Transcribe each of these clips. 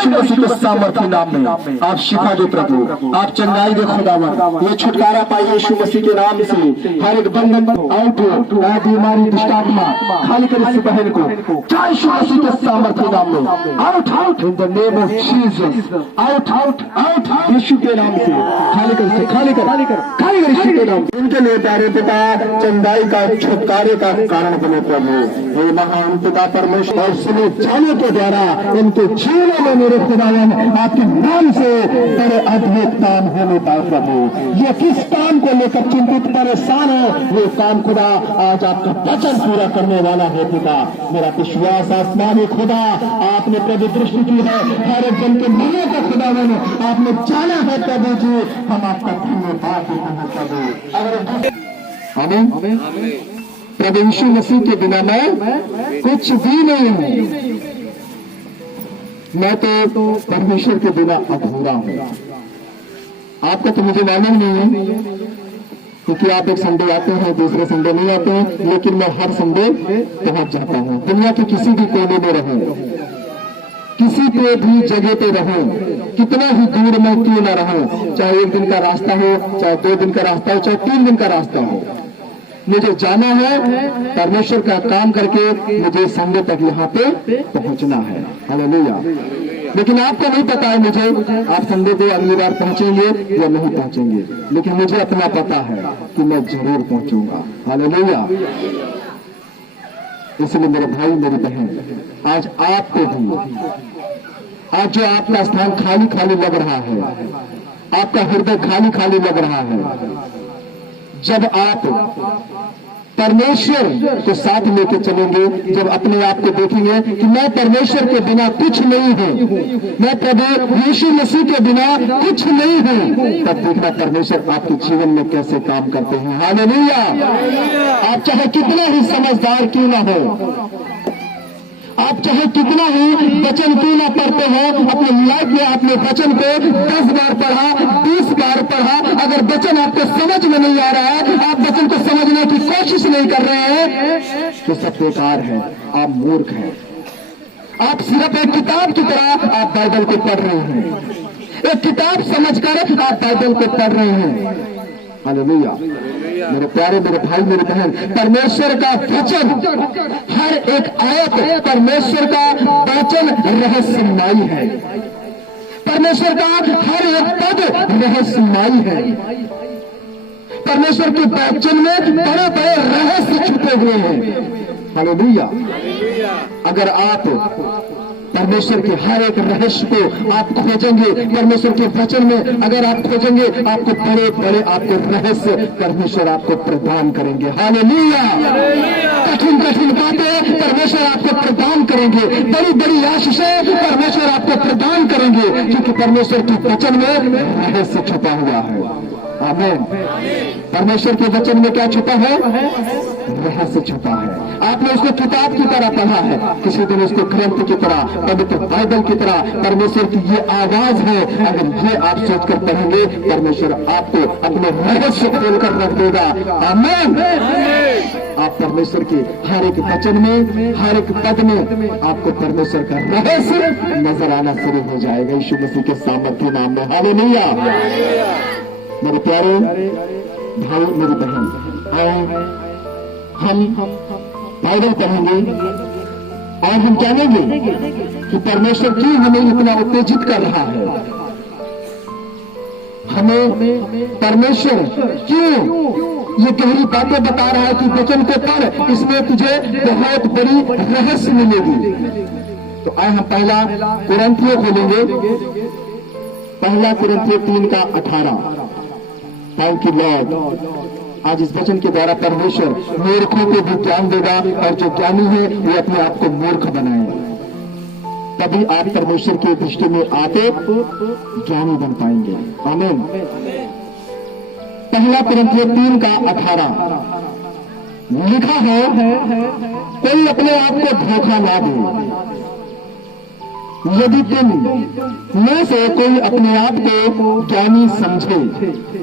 यीशु मसीह के सामर्थ्य नाम में आप शिफा दे प्रभु, आप चंगाई दे खुदावन, ये छुटकारा पाइए यीशु मसीह के नाम से। हर एक बंधन आउट हो, बीमारी दुष्टात्मा खाली कर इस बहन को, यीशु मसीह के सामर्थ्य नाम में out out in the name of Jesus, out out out Yeshu के नाम से खाली कर, से खाली कर, खाली कर यीशु के नाम। उनके लिए प्यारे पिता चंगाई का छुटकारे का कारण बने प्रभु, हे महान पिता परमेश्वर, और सुने जाने के द्वारा इनके जीवन में मेरे खुदावन आपके नाम से बड़े अद्भुत काम होने पाए प्रभु। ये किस काम को लेकर चिंतित परेशान है, वो काम खुदा आज आपका वचन पूरा करने वाला है पिता। मेरा विश्वास आसमानी खुदा आपने प्रभु दृष्टि की है, हर एक जन के मनों को खुदावन आपने जाना है प्रभु जी, हम आपका धन्यवाद देते हैं प्रभु। अगर आमीन प्रभु यीशु मसीह के बिना मैं कुछ भी नहीं हूं, मैं तो परमेश्वर के बिना अधूरा हूं। आपका तो मुझे मालूम नहीं है, क्योंकि आप एक संडे आते हैं, दूसरे संडे नहीं आते हैं, लेकिन मैं हर संडे पहुंच जाता हूं। दुनिया के किसी भी कोने में रहूं, किसी पे भी जगह पे रहूं, कितना ही दूर में क्यों ना रहूं, चाहे 1 दिन का रास्ता हो, चाहे 2 दिन का रास्ता हो, चाहे 3 दिन का रास्ता हो, मुझे जाना है, परमेश्वर का काम करके मुझे संडे तक यहाँ पे पहुंचना है। हालेलुया। लेकिन आपको नहीं पता है मुझे, आप संडे को अगली बार पहुंचेंगे या नहीं पहुंचेंगे, लेकिन मुझे अपना पता है कि मैं जरूर पहुंचूंगा। हालेलुया। इसलिए मेरे भाई मेरी बहन, आज आपको भी, आज जो आपका स्थान खाली खाली लग रहा है, आपका हृदय खाली खाली लग रहा है, जब आप परमेश्वर को साथ लेके चलेंगे, जब अपने आप को देखेंगे कि मैं परमेश्वर के बिना कुछ नहीं हूं, मैं प्रभु यीशु मसीह के बिना कुछ नहीं हूं, तब देखना परमेश्वर आपके जीवन में कैसे काम करते हैं। हालेलुया। आप चाहे कितना ही समझदार क्यों ना हो, आप चाहे कितना ही वचन क्यों ना पढ़ते हो, अपने लाइफ में आपने वचन को 10 बार पढ़ा, 20 बार पढ़ा, अगर वचन आपको समझ में नहीं आ रहा है, आप वचन को समझने की कोशिश नहीं कर रहे हैं, तो सब बेकार है, आप मूर्ख हैं। आप सिर्फ एक किताब की तरह आप बाइबल को पढ़ रहे हैं, एक किताब समझकर आप बाइबल को पढ़ रहे हैं। हालेलुया। मेरे प्यारे मेरे भाई मेरे बहन, परमेश्वर का वचन, हर एक आयत परमेश्वर का वचन रहस्यमयी है, परमेश्वर का हर एक पद रहस्यमयी है, परमेश्वर के वचन में बड़े बड़े रहस्य छुपे हुए हैं। हालेलुया। अगर आप परमेश्वर के हर एक रहस्य को आप खोजेंगे, परमेश्वर के वचन में अगर आप खोजेंगे, आपको बड़े बड़े आपको रहस्य परमेश्वर आपको प्रदान करेंगे। हालेलुया। कठिन कठिन बातें परमेश्वर आपको प्रदान करेंगे, बड़ी बड़ी आशीषें परमेश्वर आपको प्रदान करेंगे, क्योंकि परमेश्वर के वचन में रहस्य छुपा हुआ है। आमीन। परमेश्वर के वचन में क्या छुपा है? रहस्य छुपा है। आपने उसको किताब की तरह पढ़ा है, किसी दिन उसको ग्रंथ की तरह, पवित्र बाइबल की तरह, परमेश्वर की ये आवाज है, अगर ये आप सोचकर पढ़ेंगे, परमेश्वर आपको अपने रहस्य खोलकर रख देगा। आमीन। आप परमेश्वर के हर एक वचन में, हर एक पद में आपको परमेश्वर का रहस्य नजर आना शुरू हो जाएगा, यीशु मसीह के सामर्थ्य नाम में। हालेलुया। मेरे प्यारे भाई मेरी बहन, आए हम बाइबल पढ़ेंगे और हम जानेंगे कि परमेश्वर क्यों हमें इतना उत्तेजित कर रहा है, हमें परमेश्वर क्यों ये गहरी बातें बता रहा है कि वचन को पढ़, इसमें तुझे बहुत बड़ी रहस्य मिलेगी। तो आए हम पहला कुरिन्थियों खोलेंगे, पहला कुरिन्थियों 3:18। Thank you Lord. आज इस वचन के द्वारा परमेश्वर मूर्खों को भी ज्ञान देगा, और जो ज्ञानी है वो अपने आप को मूर्ख बनाए, तभी आप परमेश्वर की दृष्टि में आते ज्ञानी बन पाएंगे। आमीन। पहला कुरिन्थियों 3:18 लिखा है, कोई अपने आप को धोखा ना दे, यदि तुम में से कोई अपने आप को ज्ञानी समझे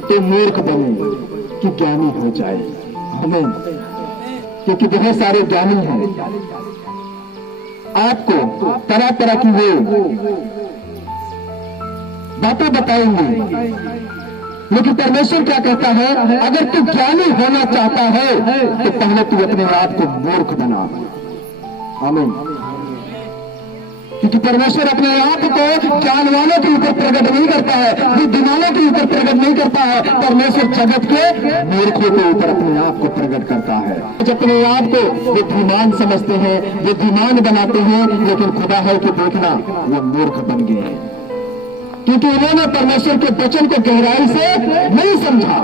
तो मूर्ख बने कि ज्ञानी हो जाए। हमें, क्योंकि बहुत सारे ज्ञानी हैं, आपको तरह तरह की वो बातें बताएंगे, लेकिन परमेश्वर क्या कहता है, अगर तू ज्ञानी होना चाहता है तो पहले तू अपने आप को मूर्ख बना। आमीन। क्योंकि परमेश्वर अपने आप को ज्ञानवानों के ऊपर प्रकट नहीं करता है, बुद्धिमानों के ऊपर प्रकट नहीं करता है। परमेश्वर जगत के मूर्खों के ऊपर अपने आप को प्रकट करता है। अपने आप को बुद्धिमान समझते हैं, बुद्धिमान बनाते हैं, लेकिन खुदा है कि देखना वो मूर्ख बन गए हैं, क्योंकि उन्होंने परमेश्वर के वचन को गहराई से नहीं समझा,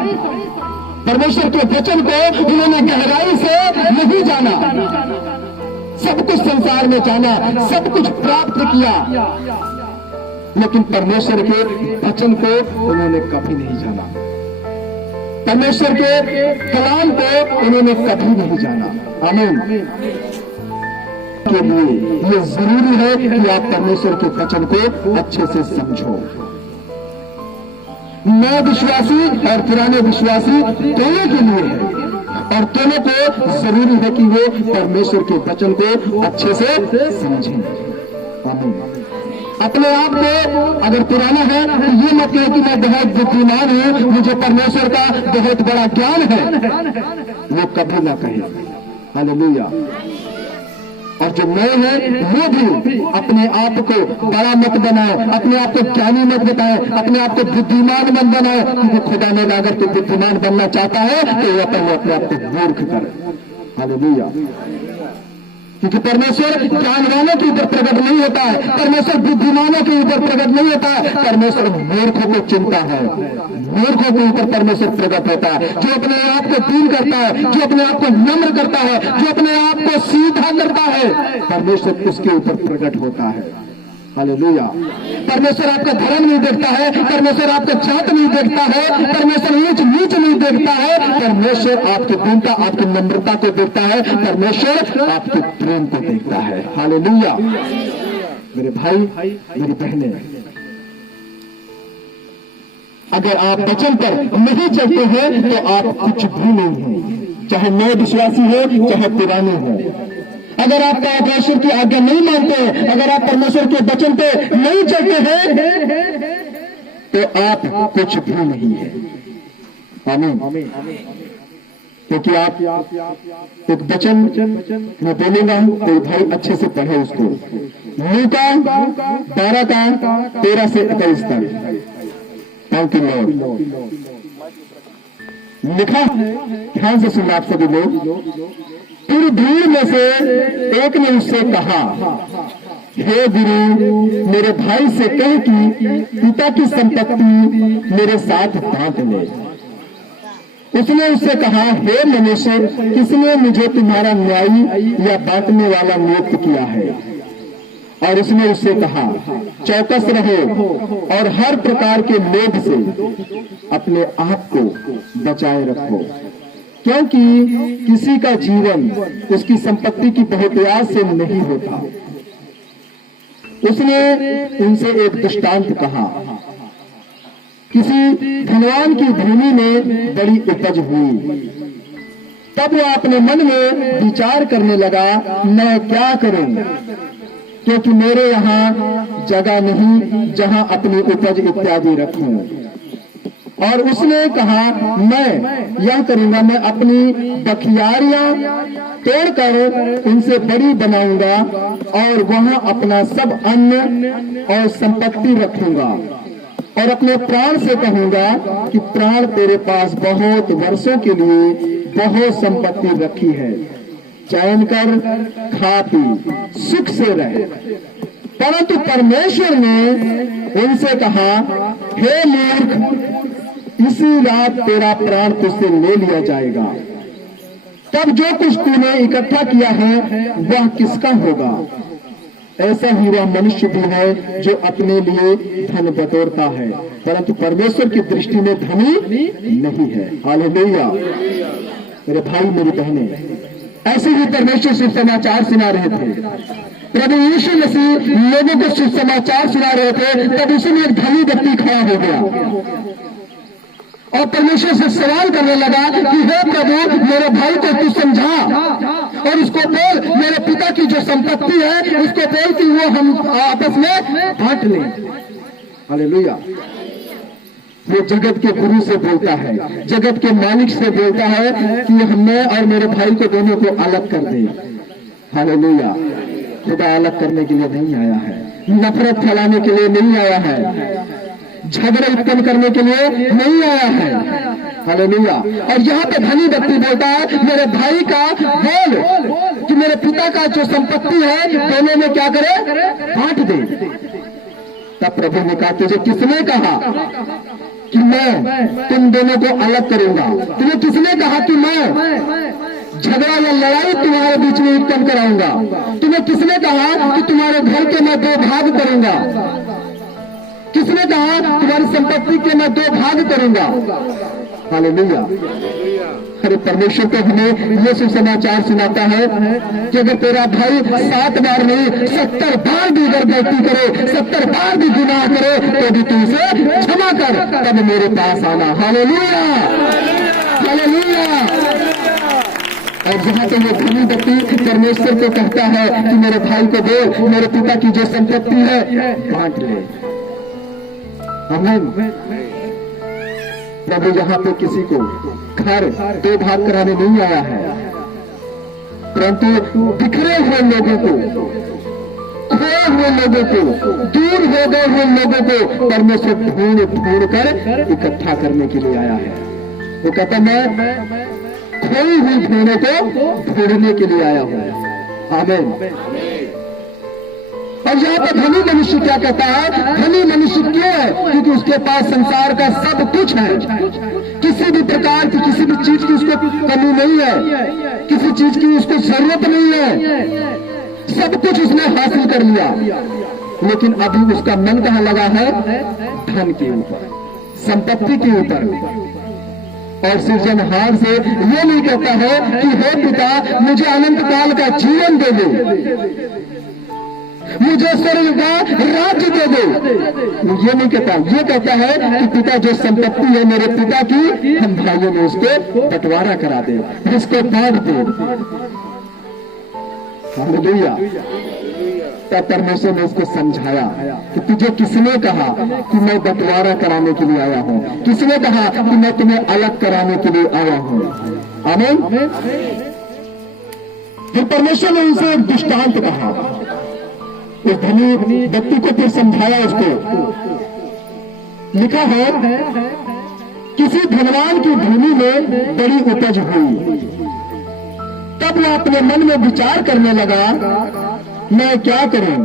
परमेश्वर के वचन को उन्होंने गहराई से नहीं जाना। सब कुछ संसार में जाना, सब कुछ प्राप्त किया, लेकिन परमेश्वर के वचन को उन्होंने कभी नहीं जाना, परमेश्वर के कलाम को उन्होंने कभी नहीं जाना। आमीन। के लिए ये जरूरी है कि आप परमेश्वर के वचन को अच्छे से समझो। नए विश्वासी और पुराने विश्वासी दोनों के लिए है, और दोनों को जरूरी है कि वो परमेश्वर के वचन को अच्छे से समझें। आमीन। अपने आप को अगर पुराना है तो ये मत कहे कि मैं बहुत बुद्धिमान हूं, मुझे परमेश्वर का बहुत बड़ा ज्ञान है, वो कभी ना कहे। हालेलुया। और जो नए हैं वो भी अपने आप को बड़ा मत बनाए, अपने आप को ज्ञानी मत बताए, अपने आप को बुद्धिमान मत बनाए, क्योंकि खुदा ने अगर तू बुद्धिमान बनना चाहता है तो वह पहले अपने आप को मूर्ख करे। हालेलुया। क्योंकि परमेश्वर ज्ञानवानों के ऊपर प्रकट नहीं होता है, परमेश्वर बुद्धिमानों के ऊपर प्रकट नहीं होता है, परमेश्वर मूर्खों को चुनता है, मूर्खों के ऊपर परमेश्वर प्रकट होता है। जो अपने आप को दीन करता है, जो अपने आप को नम्र करता है, जो अपने आप को सीधा करता है, परमेश्वर उसके ऊपर प्रकट होता है। हालेलुया। परमेश्वर आपका धर्म नहीं देखता है, परमेश्वर आपका जात नहीं देखता है, परमेश्वर ऊंच नीच नहीं देखता है, परमेश्वर आपकी दीनता, आपकी नम्रता को देखता है, परमेश्वर आपके प्रेम को देखता है। हालेलुया। मेरे भाई, मेरी बहनें, अगर आप वचन पर नहीं चलते हैं तो आप कुछ भी नहीं हैं, चाहे नए विश्वासी हो चाहे पुराने हो। अगर आप परमेश्वर की आज्ञा नहीं मानते हैं, अगर आप परमेश्वर के वचन पे नहीं चलते हैं तो आप कुछ भी नहीं है। आमीन। क्योंकि आप एक वचन मैं बोलूंगा तो भाई अच्छे से पढ़े उसको। लूका 12 का 13 से 21 तक। Thank you Lord. लिखा है, ध्यान से सुनना आप सभी लोग। फिर भीड़ में से एक ने उससे कहा, हे गुरु, मेरे भाई से कह कि पिता की संपत्ति मेरे साथ बांट ले। उसने उससे कहा, हे मनुष्य, किसने मुझे तुम्हारा न्यायी या बांटने वाला नियुक्त किया है? और उसने उससे कहा, चौकस रहो और हर प्रकार के लोभ से अपने आप को बचाए रखो, क्योंकि किसी का जीवन उसकी संपत्ति की बहुतायत से नहीं होता। उसने उनसे एक दृष्टांत कहा, किसी धनवान की भूमि में बड़ी उपज हुई। तब वह अपने मन में विचार करने लगा, मैं क्या करूं, क्योंकि मेरे यहाँ जगह नहीं जहां अपनी उपज इत्यादि रखूं। और उसने कहा, मैं यह करूंगा, मैं अपनी बखियारियां तोड़कर उनसे बड़ी बनाऊंगा और वहां अपना सब अन्न और संपत्ति रखूंगा और अपने प्राण से कहूंगा कि प्राण, तेरे पास बहुत वर्षों के लिए बहुत संपत्ति रखी है, चैन कर, खा पी, सुख से रहे। परंतु परमेश्वर ने उनसे कहा, हे मूर्ख, इसी रात तेरा प्राण तुझसे ले लिया जाएगा। तब जो कुछ तूने इकट्ठा किया है वह किसका होगा? ऐसा ही वह मनुष्य भी है जो अपने लिए धन बटोरता है, परंतु परमेश्वर की दृष्टि में धनी नहीं है। हालेलुया। मेरे भाई, मेरी बहनें, ऐसे ही परमेश्वर सुसमाचार सुना रहे थे। प्रभु यीशु मसीह लोगों को सुसमाचार सुना रहे थे, तब उसमें एक धनी व्यक्ति खड़ा हो गया और परमेश्वर से सवाल करने लगा कि हे प्रभु, मेरे भाई को तू समझा और उसको बोल, मेरे पिता की जो संपत्ति है उसको बोल कि वो हम आपस में बांट लें। हालेलुया। वो जगत के गुरु से बोलता है, जगत के मालिक से बोलता है कि मैं और मेरे भाई को दोनों को अलग कर दे। हालेलुया। खुदा अलग करने के लिए नहीं आया है, नफरत फैलाने के लिए नहीं आया है, झगड़े उत्पन्न करने के लिए नहीं आया है। हालेलुया। और यहाँ पे धनी व्यक्ति बोलता है मेरे भाई का बोल कि मेरे पिता का जो संपत्ति है दोनों में क्या करे, बांट दे। तब प्रभु ने कहा तुझे किसने कहा कि मैं तुम दोनों को अलग करूंगा? तुम्हें किसने कहा कि मैं झगड़ा या लड़ाई तुम्हारे बीच में उत्पन्न कराऊंगा? तुम्हें किसने कहा कि तुम्हारे घर के मैं 2 भाग करूंगा? किसने कहा तुम्हारी संपत्ति के मैं 2 भाग करूंगा? हालेलुया। अरे परमेश्वर तो हमें ये सुसमाचार सुनाता है कि अगर तेरा भाई 7 बार नहीं 70 बार भी अगर गलती करे, 70 बार भी गुनाह करे तो भी तू उसे क्षमा कर, तब मेरे पास आना। Hallelujah, hallelujah. और जहाँ तो ये धनी व्यक्ति परमेश्वर को कहता है कि मेरे भाई को दे, मेरे पिता की जो संपत्ति है बांट ले। आमीन। प्रभु यहाँ पे किसी को घर 2 भाग कराने नहीं आया है, परंतु बिखरे हुए लोगों को, खोए हुए लोगों को, दूर हो गए हुए लोगों को परमेश्वर ढूंढ ढूंढ कर इकट्ठा करने के लिए आया है। वो कहता मैं खोई हुई ढूंढे को ढूंढने के लिए आया हूं। आमीन। और यहाँ पर धनी मनुष्य क्या कहता है? धनी मनुष्य क्यों है? क्योंकि उसके पास संसार का सब कुछ है, किसी भी प्रकार की किसी भी चीज की उसको कमी नहीं है, किसी चीज की उसको जरूरत नहीं है, सब कुछ उसने हासिल कर लिया। लेकिन अभी उसका मन कहाँ लगा है? धन के ऊपर, संपत्ति के ऊपर। और सृजनहार से ये नहीं कहता है कि हे पिता मुझे अनंत काल का जीवन दे दे, मुझे स्वर्ग का राज्य दे दे। ये नहीं कहता, ये कहता है कि पिता जो संपत्ति है मेरे पिता की, हम भाइयों में उसको बंटवारा करा दे, उसको बांट दे। हालेलुया। तब परमेश्वर ने उसको समझाया कि तुझे किसने कहा कि मैं बंटवारा कराने के लिए आया हूँ? किसने कहा कि मैं तुम्हें अलग कराने के लिए आया हूँ? आमीन। फिर परमेश्वर ने उनसे एक दृष्टांत कहा, उस धनी व्यक्ति को फिर समझाया। उसको लिखा है किसी धनवान की भूमि में बड़ी उपज हुई, तब वह अपने मन में विचार करने लगा मैं क्या करूं,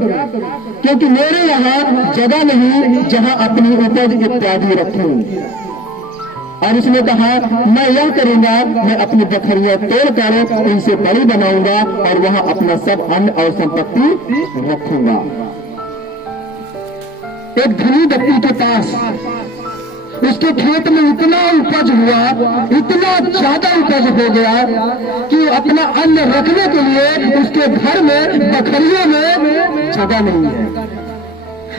क्योंकि मेरे यहाँ जगह नहीं जहां अपनी उपज इत्यादि रखूं। और उसने कहा मैं यह करूंगा, मैं अपनी बकरियां तोड़कर उनसे बड़ी बनाऊंगा और वहां अपना सब अन्न और संपत्ति रखूंगा। एक धनी व्यक्ति के पास उसके खेत में इतना उपज हुआ, इतना ज्यादा उपज हो गया कि अपना अन्न रखने के लिए उसके घर में बकरियों में जगह नहीं है।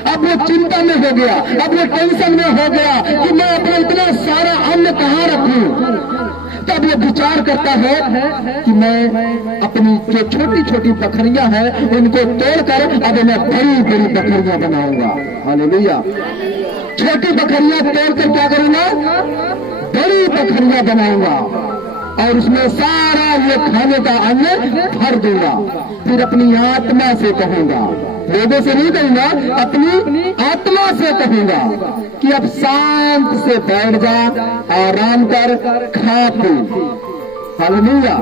अब वो चिंता में हो गया, अब वो टेंशन में हो गया कि मैं अपना इतना सारा अन्न कहाँ रखूं। तब ये विचार करता है कि मैं अपनी जो छोटी छोटी बकरियां हैं उनको तोड़कर अब मैं बड़ी बड़ी बकरियां बनाऊंगा। हालेलुया। छोटी बकरियां तोड़कर क्या करूंगा? बड़ी बकरियां बनाऊंगा और उसमें सारा ये खाने का अन्न भर दूंगा। फिर अपनी आत्मा से कहूंगा, लोगों से नहीं कहूंगा, अपनी आत्मा से कहूंगा कि अब शांत से बैठ जा, आराम कर, खा पी। हालेलुया।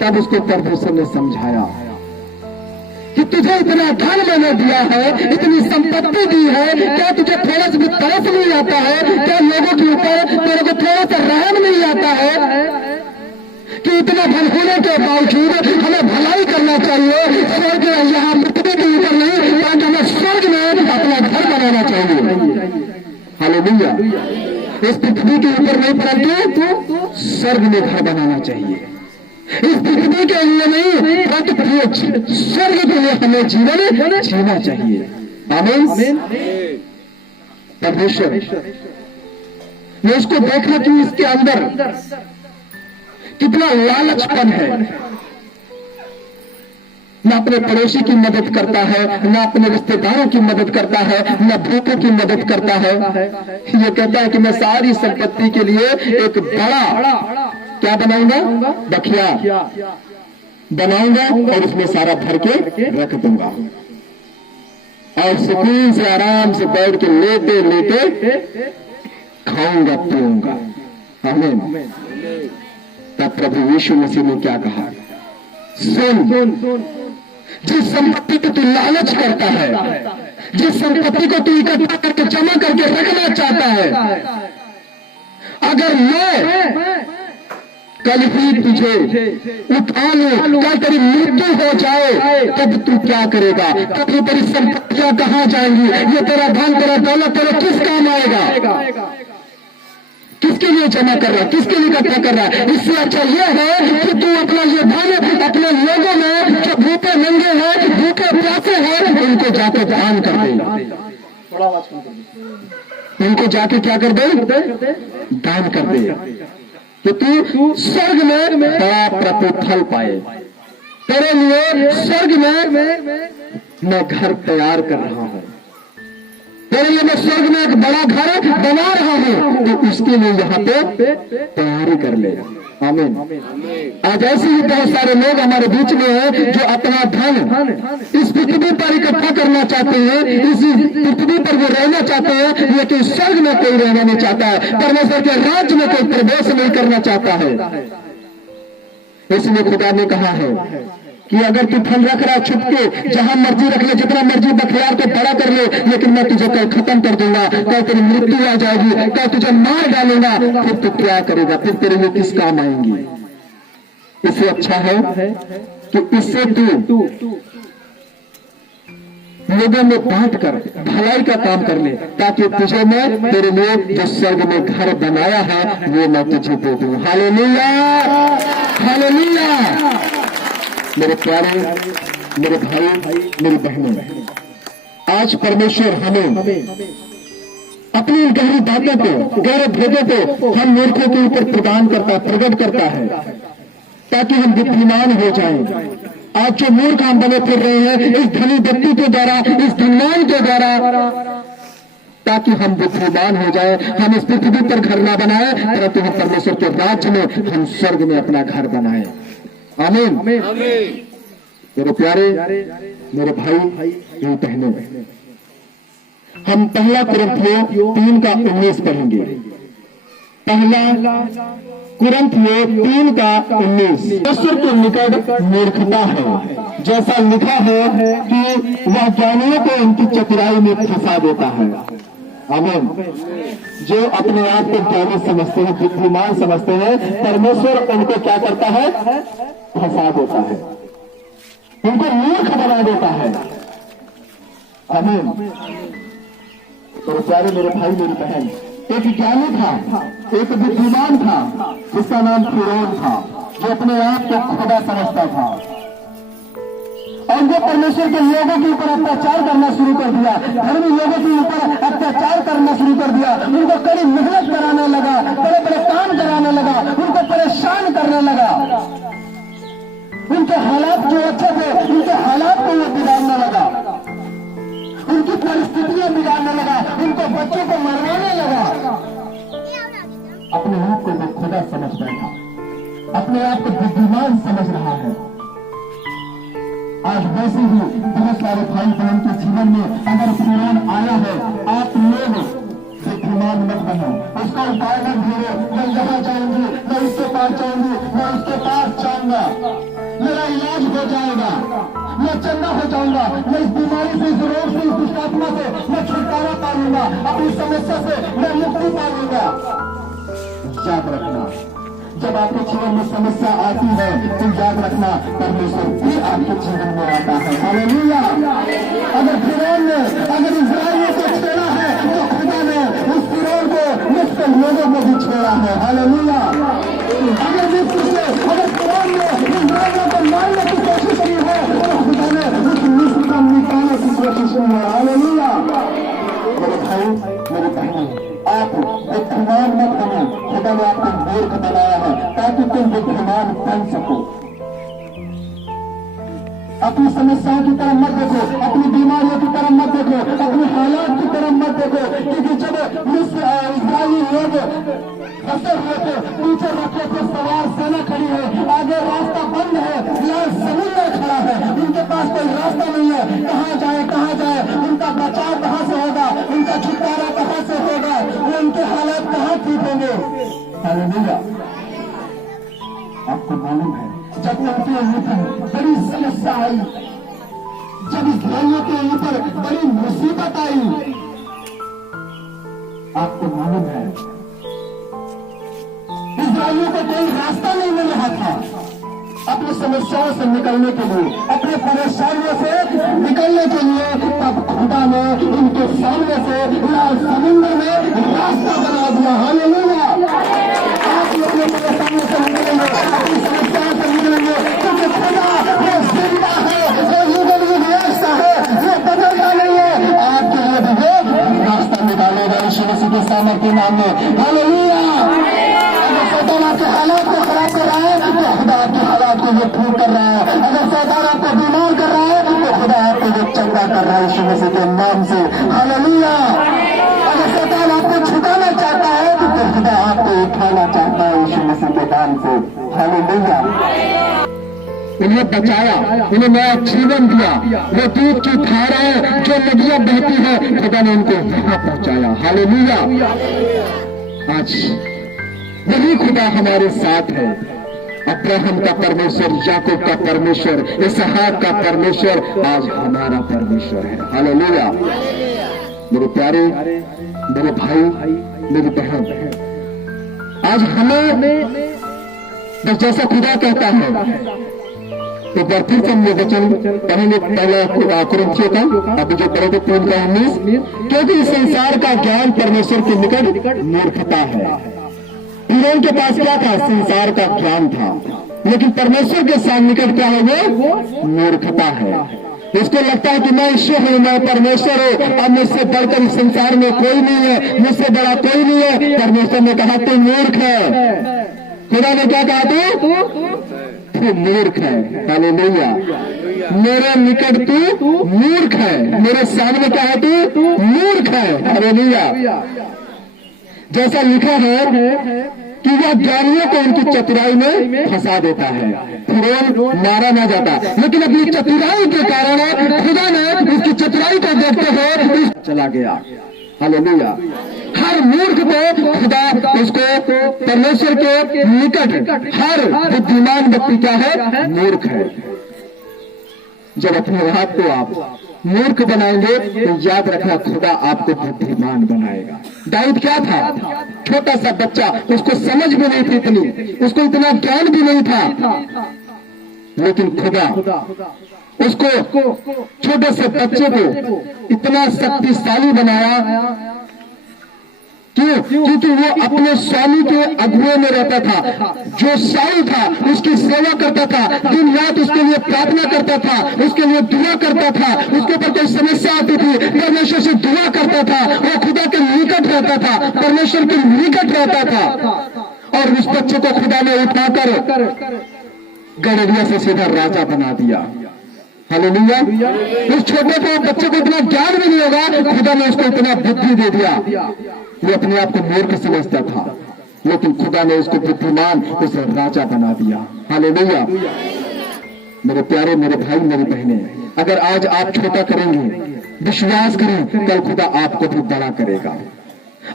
तब उसको परमेश्वर ने समझाया कि तुझे इतना धन मैंने दिया है, इतनी संपत्ति दी है, क्या तुझे थोड़ा सा भी तरस नहीं आता है? क्या लोगों के ऊपर तेरे को थोड़ा सा रहम नहीं आता है कि इतना धन होने के बावजूद हमें भलाई करना चाहिए? स्वर्ग यहाँ पृथ्वी के ऊपर नहीं, ताकि हमें स्वर्ग में अपना घर बनाना चाहिए। हालेलुया। इस पृथ्वी के ऊपर नहीं, परंतु स्वर्ग में घर बनाना चाहिए। इस पृथ्वी के लिए नहीं, परंतु स्वर्ग के लिए हमें जीवन जीना चाहिए। आमीन। परमेश्वर ने उसको देखा कि इसके अंदर कितना लालचपन है। न अपने पड़ोसी की मदद करता है, न अपने रिश्तेदारों की मदद करता है, न भूखों की मदद करता है। ये कहता है कि मैं सारी संपत्ति के लिए एक बड़ा क्या बनाऊंगा, बखिया बनाऊंगा और उसमें सारा भर के रख दूंगा और सुकून से आराम से बैठ के लेटे लेटे खाऊंगा पीऊंगा। आमीन। तब प्रभु यीशु मसीह ने क्या कहा, सुन, जिस संपत्ति को तू लालच करता है, जिस संपत्ति को तू इकट्ठा करके जमा करके रखना चाहता है, अगर मैं कल ही तुझे उठा लूं, कल तेरी मृत्यु हो जाए, तब तू क्या करेगा? तब ये तेरी संपत्तियां कहां जाएंगी? ये तेरा धन, तेरा दौलत तेरा किस काम आएगा? किसके लिए जमा कर रहा है, किसके लिए इकट्ठा कर रहा है? इससे अच्छा यह है कि तू अपना ये धन अपने लोगों में जो भूखे नंगे हैं, भूखे प्यासे हैं, उनको जाके दान कर दे। उनको जाके क्या कर दे? दान कर दे, कि तू स्वर्ग में बड़ा प्रतिफल पाए। तेरे लिए स्वर्ग में मैं घर तैयार कर रहा हूं, तेरे लिए मैं स्वर्ग में एक बड़ा घर बना रहा हूं, तो उसके लिए यहाँ पे तैयारी कर ले। आमीन। आज ऐसे ही बहुत सारे लोग हमारे बीच में हैं जो अपना धन इस पृथ्वी पर इकट्ठा करना चाहते हैं, इस पृथ्वी पर वो रहना चाहते हैं, लेकिन स्वर्ग में कोई रहना नहीं चाहता है, परमेश्वर के राज्य में कोई प्रवेश नहीं करना चाहता है। इसलिए खुदा ने कहा है कि अगर तू धन रख रहा है छुप के, जहां मर्जी रख ले, जितना मर्जी बखियार को बड़ा कर ले, लेकिन मैं तुझे कल खत्म कर दूंगा, कल तेरी मृत्यु आ जाएगी, कल तुझे मार डालूंगा, फिर तू क्या करेगा? फिर तेरे लिए किस काम आएंगी? इससे अच्छा है कि इससे तू लोगों में बांट कर भलाई का काम कर ले, ताकि तुझे मैं तेरे लिए जो स्वर्ग में घर बनाया है वो मैं तुझे दे दूं। Hallelujah, hallelujah. मेरे प्यारे, मेरे भाई, मेरी बहनें, आज परमेश्वर हमें अपनी गहरी बातों को, गहरे भेदों को हम मूर्खों के ऊपर प्रदान करता है, प्रकट करता है, ताकि हम बुद्धिमान हो जाएं। आज जो मूर्ख हम बने फिर रहे हैं इस धनी व्यक्ति के द्वारा, इस धनवान के द्वारा, ताकि हम बुद्धिमान हो जाए, हम इस पृथ्वी पर घर ना बनाए, परंतु हम परमेश्वर के राज्य में, हम स्वर्ग में अपना घर बनाए। आमीन। मेरे प्यारे, मेरे भाई, मेरी बहनों, हम पहला कुरिन्थियों 3:19 पढ़ेंगे। पहला कुरिन्थियों 3:19। परमेश्वर के निकट मूर्खता है, जैसा लिखा है कि वह ज्ञानियों को उनकी चतुराई में फंसा देता है। आमीन। जो अपने आप को ज्ञानी समझते हैं, बुद्धिमान समझते हैं, परमेश्वर उनको क्या करता है? फंसा देता है, उनको मूर्ख बना देता है। आमीन। तो प्यारे मेरे भाई, मेरी बहन, एक ज्ञानी था, एक बुद्धिमान था, जिसका नाम फिरौन था, जो अपने आप को खुदा समझता था, और वो परमेश्वर के लोगों के ऊपर अत्याचार करना शुरू कर दिया, धर्मी लोगों के ऊपर अत्याचार करना शुरू कर दिया, उनको कड़ी मेहनत कराने लगा, बड़े बड़े काम कराने लगा, उनको परेशान करने लगा। उनके हालात जो अच्छे थे, उनके हालात को वो बिगाड़ने लगा, उनकी परिस्थितियां बिगाड़ने लगा, उनको बच्चों को मरवाने लगा। अपने आप को वो खुदा समझ बैठा, अपने आप को बुद्धिमान समझ रहा है। आज वैसे ही बहुत सारे भाई बहन के जीवन में अगर फिरौन आया है, आप लोग बुद्धिमान मत बनो, उसका उपाय मत ढूंढो, मैं यहाँ जाऊंगी, मैं इसके पास जाऊंगी, मैं उसके पास जाऊंगा, मेरा इलाज हो जाएगा, मैं चंगा हो जाऊंगा, मैं इस बीमारी से, इस रोग से, इस दुष्ट आत्मा से मैं छुटकारा पा लूंगा, अपनी समस्या से मैं मुक्ति पा लूंगा। याद रखना, जब आपके जीवन में समस्या आती है तो याद रखना, परमेश्वर भी आपके जीवन में आता है। हालेलुया। अगर फिरौन ने, अगर इस्राएलियों को छेड़ा है, तो खुदा ने उस फिरौन को मुझसे लोगों को भी छेड़ा है। हालेलुया। अगर फिरौन ने इस्राएलियों को मारने की कोशिश की है, तो खुदा ने उस मिस्र को निकालने की कोशिश की है। हालेलुया। मेरे भाई, मेरी बहन, आप बुद्धिमान मत बनो, खुदा ने आपको मूर्ख बनाया है ताकि तुम बुद्धिमान बन सको। अपनी समस्याओं की तरफ मत देखो, अपनी बीमारियों की तरफ मत देखो, अपने हालात की तरफ मत देखो, क्योंकि जब मिस्र इस्राएली लोग फंसे हुए थे, पीछे रखे थे सवार सेना खड़ी है, आगे रास्ता बंद है, यहाँ समुद्र खड़ा है, उनके पास कोई रास्ता नहीं है, कहाँ जाए, उनका बचाव कहाँ से होगा, उनका छुटकारा कहाँ से होगा, वो उनके हालात कहाँ ठीक होंगे। हालेलुया। आपको मालूम है जब उनके ऊपर बड़ी समस्या आई, जब इस्राएलियों के ऊपर बड़ी मुसीबत आई, आपको मालूम है इस्राएलियों को कोई रास्ता नहीं मिल रहा था अपनी समस्याओं से निकलने के लिए, अपने परेशानियों से निकलने के लिए। तब खुदा ने उनके सामने से लाल समुद्र में रास्ता बना दिया। हालेलुया। आप लोग मेरे सामने से निकलेंगे, अपनी समस्याओं से निकलेंगे, क्योंकि खुदा वो जिंदा है, वो युग ऐसा है, वो बदलता नहीं है। आपके लिए भी वो रास्ता निकालेगा यीशु मसीह के सामर्थ्य नाम में। हालेलुया। शैतान आपके हालात को खराब कर रहा है तो खुदा आपके हालात को वो ठीक कर रहा है। अगर शैतान आपको बीमार कर रहा है तो खुदा आपको वो चंगा कर रहा है यीशु मसीह के नाम से। हालेलुया। अगर शैतान आपको छुटाना चाहता है तो खुदा आपको उठाना चाहता है यीशु मसीह के नाम से। हालेलुया। उन्हें बचाया, उन्हें नया जीवन दिया, वो दूध की धाराएं जो नदियां बहती है खुदा ने उनको वहां पहुंचाया। हालेलुया। आज वही खुदा हमारे साथ है। अब्राहम का परमेश्वर, याकूब का परमेश्वर, इसहाक का परमेश्वर आज हमारा परमेश्वर है। हालेलुया। मेरे प्यारे, मेरे भाई, मेरी बहन, आज हमें बस जैसा खुदा कहता है तो फिर से हमने वचन पढ़ेंगे पहला कुरिन्थियों का, अभी जो पढ़े थे 3 का 19, क्योंकि संसार का ज्ञान परमेश्वर के निकट मूर्खता है। फिरौन के पास क्या था? संसार का ज्ञान था, लेकिन परमेश्वर के साथ निकट क्या है? वो मूर्खता है। उसको लगता है कि मैं ईश्वर हूँ, मैं परमेश्वर हूँ, अब मुझसे बढ़कर इस संसार में कोई नहीं है, मुझसे बड़ा कोई नहीं है। परमेश्वर ने कहा तू मूर्ख है। खुदा ने क्या कहा? तू मूर्ख है। हालेलुया। मेरे निकट तू मूर्ख है, मेरे सामने क्या है? तू मूर्ख है। हालेलुया। जैसा लिखा है कि वह ज्ञानियों को उनकी चतुराई में फंसा देता है। फिरौन मारा ना जाता, लेकिन अपनी चतुराई के कारण खुदा ने उसकी चतुराई को देखते हुए चला गया। हालेलुया। हर मूर्ख को खुदा उसको परमेश्वर के निकट, हर बुद्धिमान व्यक्ति क्या है? मूर्ख है। जब अपने आप को आप मूर्ख बनाएंगे तो याद रखना खुदा आपको बुद्धिमान बनाएगा। दाऊद क्या था? छोटा सा बच्चा, उसको समझ भी नहीं थी इतनी, उसको इतना ज्ञान भी नहीं था, लेकिन खुदा उसको, छोटे से बच्चे को इतना शक्तिशाली बनाया। क्यों? क्योंकि वो अपने स्वामी के अगुए में रहता था। जो शाही था उसकी सेवा करता था, दिन रात उसके लिए प्रार्थना करता था, उसके लिए दुआ करता था। उसके ऊपर कोई समस्या आती थी, परमेश्वर से दुआ करता था। वो खुदा के निकट रहता था, परमेश्वर के निकट रहता था। और उस बच्चे को खुदा ने उठाकर गड़रिया से सीधा राजा बना दिया। हालेलुया। उस छोटे को बच्चे को इतना ज्ञान भी नहीं होगा, खुदा ने उसको इतना बुद्धि दे दिया। वो अपने आप को मूर्ख समझता था, लेकिन खुदा ने उसको बुद्धिमान, उसे राजा बना दिया। हालेलुया। मेरे प्यारे, मेरे भाई, मेरी बहनें, अगर आज आप छोटा करेंगे, विश्वास करें, कल खुदा आपको भी बड़ा करेगा।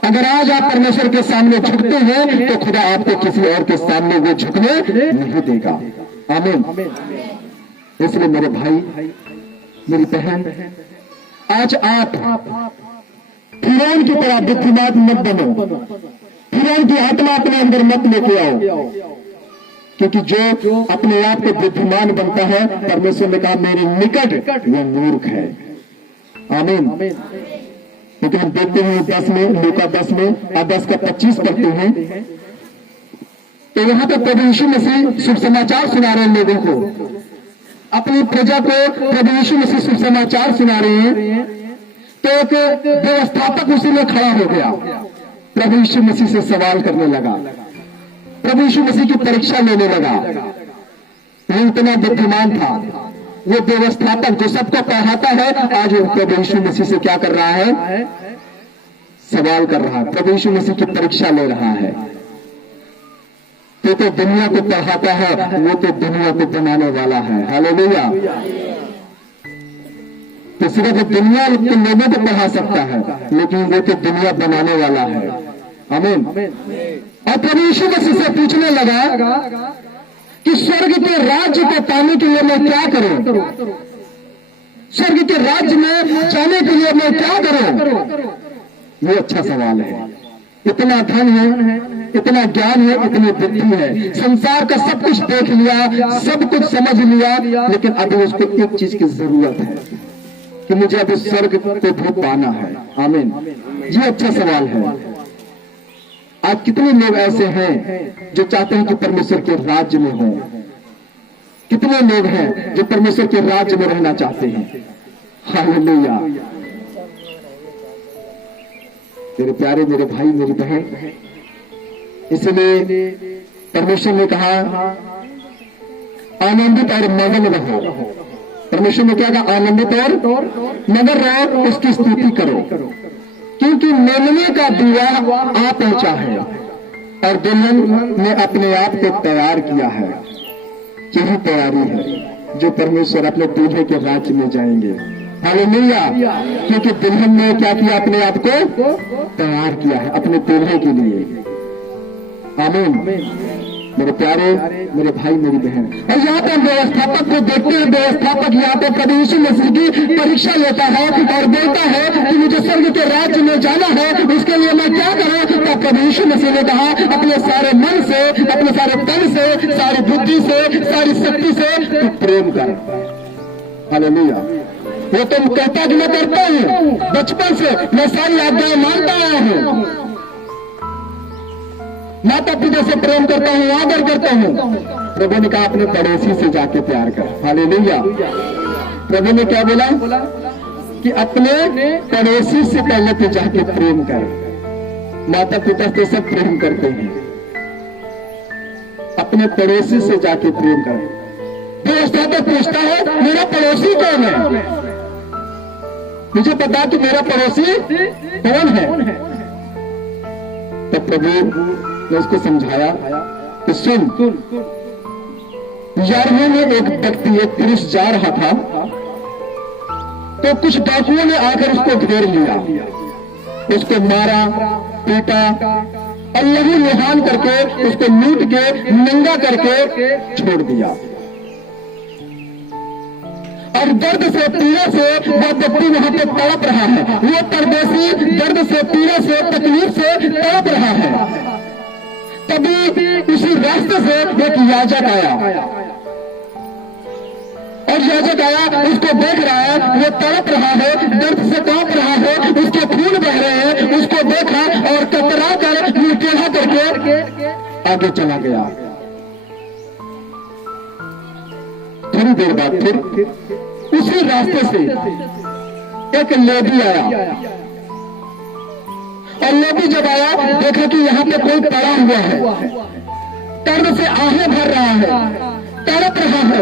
अगर आज आप परमेश्वर के सामने झुकते हैं तो खुदा आपको किसी और के सामने वो झुकने नहीं देगा। आमीन। इसलिए मेरे भाई, मेरी बहन, आज आप फिरौन की तरह बुद्धिमान मत बनो, फिरौन की आत्मा अपने अंदर मत लेके आओ, क्योंकि जो अपने आप को बुद्धिमान बनता है, परमेश्वर ने कहा मेरे निकट वह मूर्ख है। आमीन। लेकिन हम देखते हैं 10 में, लूका 10 में, 10 का 25 पढ़ते हैं, तो वहां पर प्रभु यीशु मसीह शुभ समाचार सुना रहे हैं लोगों को, अपनी प्रजा को प्रभु यीशु मसीह शुभ समाचार सुना रहे हैं। तो एक व्यवस्थापक उसी में खड़ा हो गया, प्रभु यीशु मसीह से सवाल करने लगा, प्रभु यीशु मसीह की परीक्षा लेने लगा। वो इतना बुद्धिमान था, वो व्यवस्थापक जो सबको पढ़ाता है, आज वो प्रभु यीशु मसीह से क्या कर रहा है? सवाल कर रहा है, प्रभु यीशु मसीह की परीक्षा ले रहा है। तो दुनिया को पढ़ाता है, वो तो दुनिया को बनाने वाला है। हालेलुया। तो सिर्फ दुनिया के लोगों को पढ़ा सकता है, लेकिन वो तो दुनिया बनाने वाला है। आमीन। और प्रभु यीशु मसीह से पूछने लगा कि स्वर्ग के राज्य को पाने के लिए मैं क्या करूं? स्वर्ग के राज्य में जाने के लिए मैं क्या करूं? ये अच्छा सवाल है। इतना धन है, इतना ज्ञान है, इतनी बुद्धि है, संसार का सब कुछ देख लिया, सब कुछ समझ लिया, लेकिन अभी उसको एक चीज की जरूरत है कि मुझे अभी स्वर्ग को भी पाना है। आमीन। ये अच्छा सवाल है। आज कितने लोग ऐसे हैं जो चाहते हैं कि परमेश्वर के राज्य में हो? कितने लोग हैं जो परमेश्वर के राज्य में रहना चाहते हैं? हालेलुया। मेरे प्यारे, मेरे भाई, मेरी बहन, इसलिए परमेश्वर ने कहा आनंदित और मगन रहो। परमेश्वर ने क्या कहा? आनंदित और मगन रहो, उसकी स्तुति करो, क्योंकि मेलने का विवाह आ पहुंचा है और दुल्हन ने अपने आप को तैयार किया है। यही तैयारी है जो परमेश्वर अपने दूल्हे के राज्य में जाएंगे। हालेलुया। क्योंकि दुल्हन ने क्या किया? अपने आप को तैयार किया है अपने दूल्हे के लिए। आमीन। मेरे प्यारे, मेरे भाई, मेरी बहन, और यहाँ पर व्यवस्थापक को देखते हैं। व्यवस्थापक यहाँ पे प्रभु यीशु मसीह की परीक्षा लेता है और बोलता है कि मुझे स्वर्ग के राज्य में जाना है, उसके लिए मैं क्या करूं? तो प्रभु यीशु मसीह ने कहा अपने सारे मन से, अपने सारे तन से, सारी बुद्धि से, सारी शक्ति से तू प्रेम कर। हालेलुया। वो तुम कहता कि मैं करता हूँ, बचपन से मैं सारी आज्ञाएं मानता आया हूँ, माता पिता से प्रेम करता हूँ, आदर करता हूँ। प्रभु ने कहा अपने पड़ोसी से जाके प्यार कर। हालेलुया। प्रभु ने क्या बोला कि अपने पड़ोसी से पहले तो जाके प्रेम कर। माता पिता से सब प्रेम करते हैं, अपने पड़ोसी से जाके प्रेम कर। व्यवस्थापक पूछता है मेरा पड़ोसी कौन है? मुझे पता कि मेरा पड़ोसी कौन है। तो प्रभु ने उसको समझाया कि सुन, यारवे में एक व्यक्ति, एक पुरुष जा रहा था, तो कुछ डाकुओं ने आकर उसको घेर लिया, उसको मारा, पीटा और लहू लुहान करके उसको लूट के नंगा करके छोड़ दिया। और दर्द से, पीड़े से वह व्यक्ति वहां पे तड़प रहा है। वो परदेशी दर्द से, पीड़े से, तकलीफ से तड़प रहा है। तभी उसी रास्ते से एक याजक आया और याजक आया, उसको देख रहा है, वो तड़प रहा है, दर्द से कांप रहा है, उसके खून बह रहे हैं। उसको देखा और कतरा कर मुंह टेढ़ा करके आगे चला गया। थोड़ी देर बाद फिर उसी रास्ते से एक लेवी आया और लेवी जब आया, देखा कि यहाँ पे कोई पड़ा हुआ है, दर्द से आहें भर रहा है, तड़प रहा है,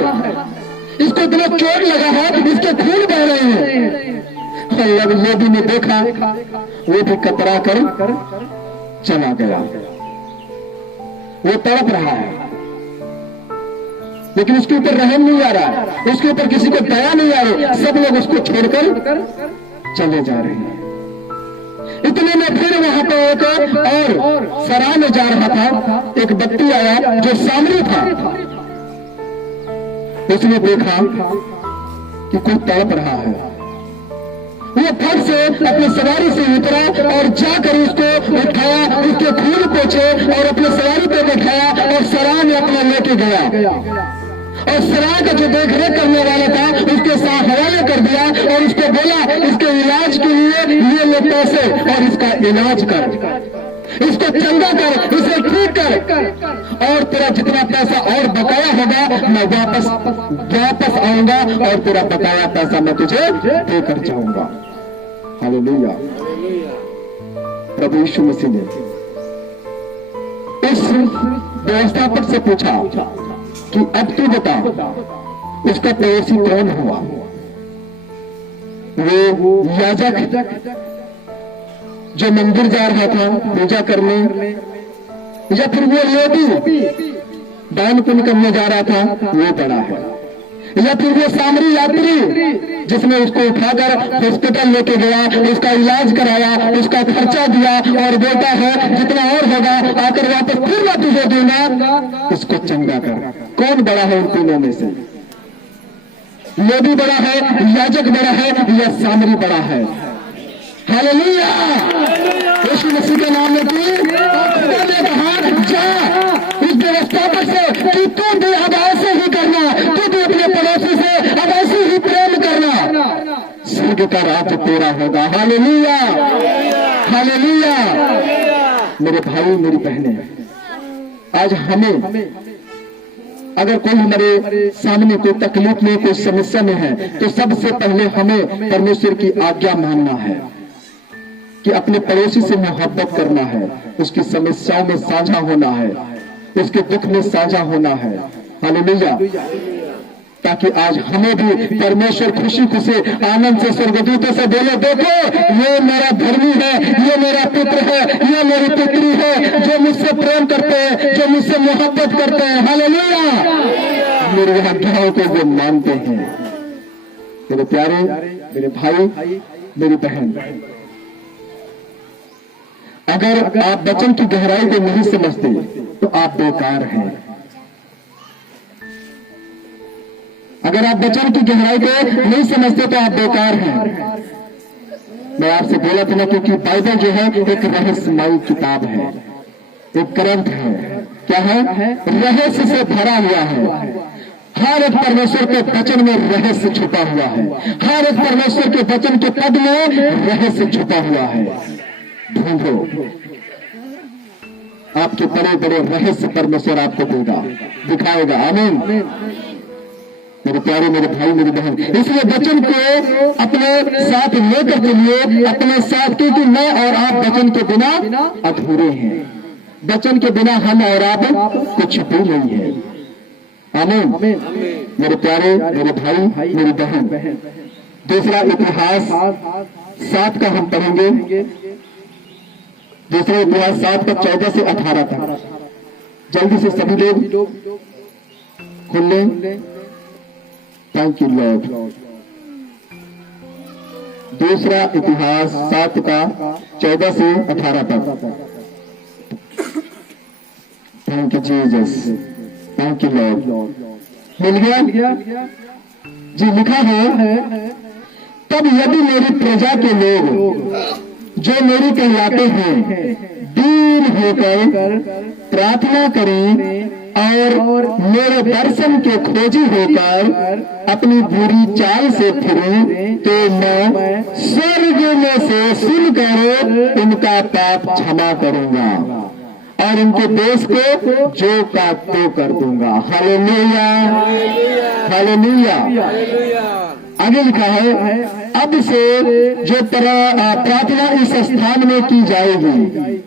इसको इतना चोट लगा है, इसके खून बह रहे हैं। और लेवी ने देखा, वो भी कतरा कर चला गया। वो तड़प रहा है, लेकिन उसके ऊपर रहम नहीं आ रहा, उसके ऊपर किसी को दया नहीं आ रही। सब लोग उसको छोड़कर चले जा रहे हैं। इतने में फिर वहां पे एक और सराय में जा रहा था, एक व्यक्ति आया जो सामरी था। उसने देखा कि कोई तड़प रहा है। वो फट से अपनी सवारी से उतरा और जाकर उसको उठाया, उसके खून पोंछे और अपनी सवारी पे बैठाया और सराय में अपना लेके गया। और सराय का जो देखरेख करने वाला था उसके साथ हवाले कर दिया और उसको बोला इसके इलाज के लिए ये ले पैसे और इसका इलाज कर, इसको चंगा कर, इसे ठीक कर, और तेरा जितना पैसा और बकाया होगा मैं वापस आऊंगा और तेरा बकाया पैसा मैं तुझे देकर जाऊंगा। हालेलुया। प्रभु यीशु मसीह ने इस व्यवस्थापक से पूछा कि अब तू बता उसका पड़ोसी कौन हुआ? वो याजक जो मंदिर जा रहा था पूजा करने, या फिर वो लेवी दान पुण्य करने जा रहा था, वो बड़ा है, या फिर वो सामरी यात्री जिसने उसको उठाकर हॉस्पिटल लेके गया, उसका इलाज कराया, उसका खर्चा दिया और बोलता है जितना और होगा आकर वापस फिर मैं तुझे दूंगा, इसको चंगा कर। कौन बड़ा है उन तीनों में से? लेवी बड़ा है, याजक बड़ा है, या सामरी बड़ा है? हालेलुया! यीशु मसीह के नाम में खुदा ने कहा जा उस व्यवस्थापक से कि तू भी अब ऐसे ही करना, तू भी अपने पड़ोसी से अब ऐसे ही प्रेम करना, स्वर्ग का राज्य तेरा होगा। हालेलुया! हालेलुया! मेरे भाई मेरी बहनें, आज हमें अगर कोई हमारे सामने कोई तकलीफ में कोई समस्या में है तो सबसे पहले हमें परमेश्वर की आज्ञा मानना है कि अपने पड़ोसी से मोहब्बत करना है, उसकी समस्याओं में साझा होना है, उसके दुख में साझा होना है। हालेलुया! ताकि आज हमें भी परमेश्वर खुशी खुशी आनंद से स्वर्गदूतों से बोले, देखो ये मेरा धर्मी है, ये मेरा पुत्र है, ये मेरी पुत्री है, जो मुझसे प्रेम करते हैं, जो मुझसे मोहब्बत करते हैं। हालेलुया! मेरी आज्ञाओं को वो मानते हैं। मेरे प्यारे, मेरे भाई, मेरी बहन, अगर आप वचन की गहराई को नहीं समझते तो आप बेकार हैं। अगर आप वचन की गहराई को नहीं समझते तो आप बेकार हैं। मैं आपसे बोला था ना, क्योंकि बाइबल जो है एक रहस्यमयी किताब है, एक ग्रंथ है। क्या है? रहस्य से भरा हुआ है। हर एक परमेश्वर के वचन में रहस्य छुपा हुआ है, हर एक परमेश्वर के वचन के पद में रहस्य छुपा हुआ है। ढूंढो, आपके बड़े बड़े रहस्य परमेश्वर आपको देगा, दिखाएगा। आमीन। मेरे प्यारे, मेरे भाई, मेरी बहन, इसलिए वचन को अपने साथ लेकर चलिए, अपने साथ, क्योंकि मैं और आप वचन के बिना अधूरे हैं। वचन के बिना हम और आप कुछ भी नहीं है। आमीन। मेरे प्यारे, मेरे भाई, मेरी बहन, दूसरा इतिहास 7 का हम पढ़ेंगे। दूसरा इतिहास 7 का 14 से 18 तक। जल्दी से सभी लोग खोल लें। Thank you lord. दूसरा इतिहास 7 का 14 से 18 तक। Thank you Jesus, thank you lord. मिल गया जी? लिखा है, तब यदि मेरी प्रजा के लोग जो मेरी कहलाते हैं दीन होकर प्रार्थना करें और मेरे दर्शन के खोजी होकर अपनी बुरी चाल से फिरें, तो मैं स्वर्ग में से सुनकर उनका पाप क्षमा करूंगा और इनके देश को जो का तो कर दूंगा। हालेलुया! हालेलुया! आगे लिखा है, अब से जो प्रार्थना इस स्थान में की जाएगी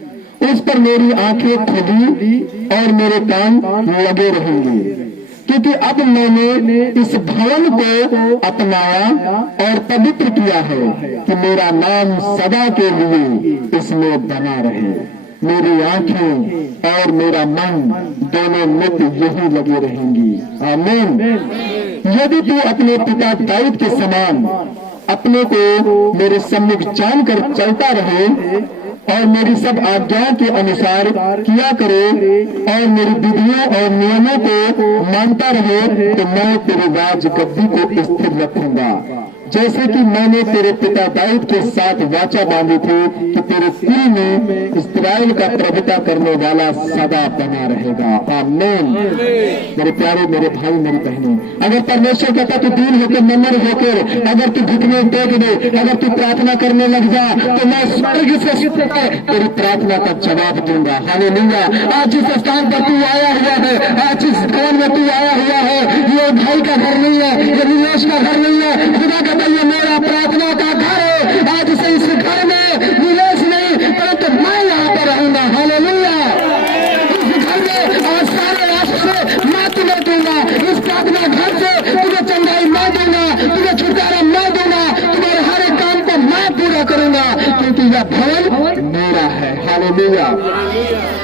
उस पर मेरी आंखें खुली और मेरे कान लगे रहेंगे, क्योंकि अब मैंने इस भवन को अपनाया और पवित्र किया है कि मेरा नाम सदा के लिए इसमें बना रहे। मेरी आंखें और मेरा मन दोनों नित्य यही लगे रहेंगी। आमीन। यदि तू अपने पिता दाऊद के समान अपने को मेरे सम्मुख जानकर चलता रहे और मेरी सब आज्ञाओं के अनुसार किया करे और मेरी विधियों और नियमों को मानता रहे, तो मैं तेरे राज गद्दी को स्थिर रखूंगा, जैसे कि मैंने तेरे पिता दाऊद के साथ वाचा बांधी थी कि तेरे दिल में इस्राएल का प्रभुता करने वाला सदा बना रहेगा। आमीन। मेरे प्यारे, मेरे भाई, मेरी बहनें, अगर परमेश्वर कहता तू दीन होकर, नम्र होकर, अगर तू घुटने टेक दे, अगर तू प्रार्थना करने लग जा, तो मैं स्वर्ग से तेरी प्रार्थना का जवाब दूंगा। हालेलुया! आज जिस स्थान पर तू आया हुआ है, आज जिस भवन में तू आया हुआ है, ये भाई का घर नहीं है, ये निवेश का घर नहीं है। खुदा कहता ये मेरा प्रार्थना का घर है। आज से इस घर में निवेश नहीं, परंतु मैं यहाँ पर रहूंगा। हालेलुया! इस घर में और सारे रास्ते मैं तुम्हें दूंगा। इस प्रार्थना घर से तुम्हें क्योंकि यह भवन मेरा है। हालेलुया।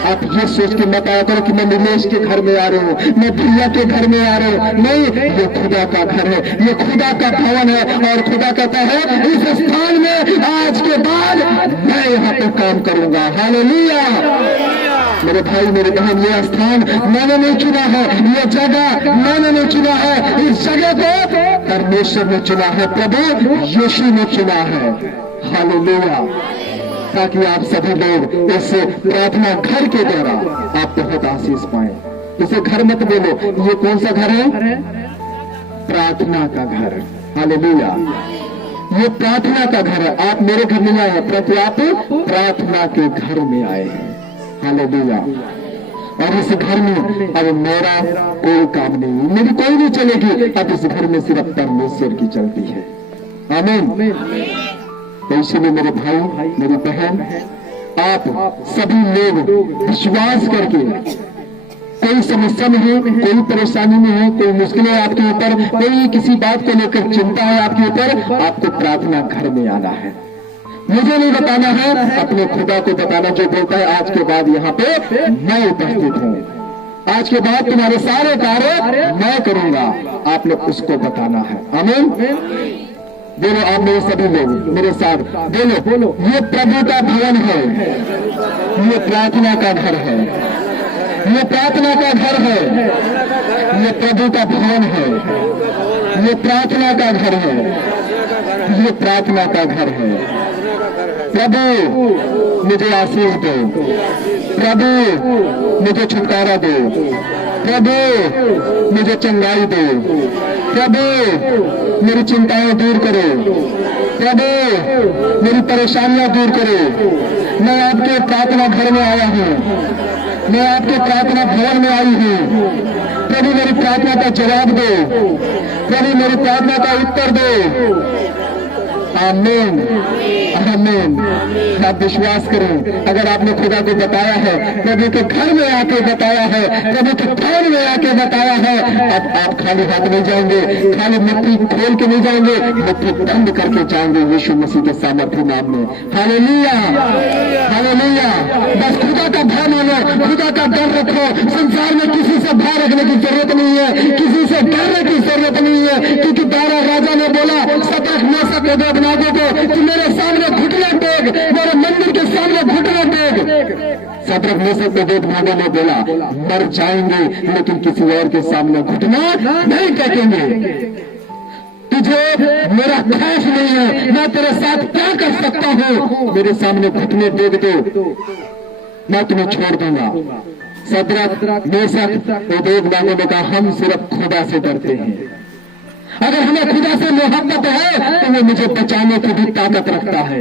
आप ये सोच के मत आया करो कि मैं निमेश के घर में आ रहा हूँ, मैं भैया के घर में आ रहा हूँ। नहीं, ये खुदा का घर है, ये खुदा का भवन है। और खुदा कहता है इस स्थान में आज के बाद मैं यहाँ पे काम करूंगा। हालेलुया। मेरे भाई मेरे बहन, ये स्थान मैंने नहीं चुना है, ये जगह मैंने नहीं चुना है, इस जगह को परमेश्वर ने चुना है, प्रभु यीशु ने चुना है। हालेलुया। ताकि आप सभी लोग इस प्रार्थना घर के द्वारा आप बहुत आशीष पाए। इसे घर मत बोलो, ये कौन सा घर है? प्रार्थना का घर। हालेलुया। ये प्रार्थना का घर है। आप मेरे घर नहीं आए हैं, परंतु आप प्रार्थना के घर में आए हैं। हालेलुया। और इस घर में अब मेरा कोई काम नहीं, मेरी कोई नहीं चलेगी। अब इस घर में सिर्फ परमेश्वर की चलती है। आमीन। तो इसीलिए मेरे भाई मेरी बहन, आप सभी लोग विश्वास करके, कोई समस्या में है, कोई परेशानी में है, कोई मुश्किलें आपके ऊपर, कोई किसी बात को लेकर चिंता है आपके ऊपर, आपको प्रार्थना घर में आना है। मुझे नहीं बताना है, अपने खुदा को बताना, जो बोलता है आज के बाद यहाँ पे मैं उपस्थित हूँ, आज के बाद तुम्हारे सारे कार्य मैं करूंगा, आपने उसको बताना है। आमीन। बोलो आप मेरे सभी लोग मेरे साथ बोलो, ये प्रभु का भवन है, ये प्रार्थना का घर है, ये प्रार्थना का घर है, ये प्रभु का भवन है, ये प्रार्थना का घर है, ये प्रार्थना का घर है। प्रभु मुझे आशीष दो, प्रभु मुझे छुटकारा दो, प्रभु मुझे चंगाई दो, प्रभु मेरी चिंताएं दूर करो, प्रभु मेरी परेशानियां दूर करो। मैं आपके प्रार्थना घर में आया हूँ, मैं आपके प्रार्थना भवन में आई हूँ। प्रभु मेरी प्रार्थना का जवाब दो, प्रभु मेरी प्रार्थना का उत्तर दो। आमीन। आमीन। आप विश्वास करें, अगर आपने खुदा को बताया है, प्रभु के घर में आके बताया है, प्रभु के भवन में आके बताया है, अब आप खाली हाथ नहीं जाएंगे, खाली मिट्टी खोल के नहीं जाएंगे, मिट्टी बंद करके जाएंगे यीशु मसीह के सामर्थ्य नाम में। हालेलुया। हालेलुया। बस खुदा का भय मानो, खुदा का डर रखो। संसार में किसी से भय रखने की जरूरत नहीं है, किसी से डरने की जरूरत नहीं है, क्योंकि दारा राजा ने बोला सतर्क में सकते नागों को कि मेरे सामने घुटने टेक, मेरे मंदिर के सामने घुटने टेक। सतर्क में सकते नागों ने बोला मर जाएंगे लेकिन किसी और के सामने घुटना नहीं टेकेंगे। तुझे मेरा खौफ नहीं है, मैं तेरे साथ क्या कर सकता हूँ, मेरे सामने घुटने टेक दो, मैं तुम्हें छोड़ दूंगा। सदरक मेशक अबेदनगो ने कहा हम सिर्फ खुदा से डरते हैं। अगर हमें खुदा से मोहब्बत है तो वो मुझे बचाने की भी ताकत रखता है।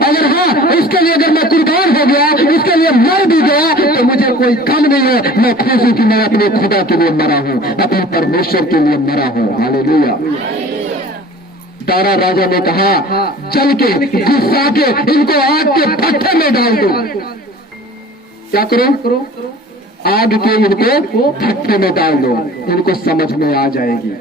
अगर हाँ, इसके लिए अगर मैं कुर्बान हो गया, इसके लिए मर भी गया, तो मुझे कोई कम नहीं है। मैं खुश हूं कि मैं अपने खुदा के लिए मरा हूं, अपने परमेश्वर के लिए मरा हूं। हालेलुया। दारा राजा ने कहा जल के गुस्सा के इनको आग के भट्ठे में डाल दो। क्या करो? आग के इनको भट्ठे में डाल दो, इनको समझ में आ जाएगी।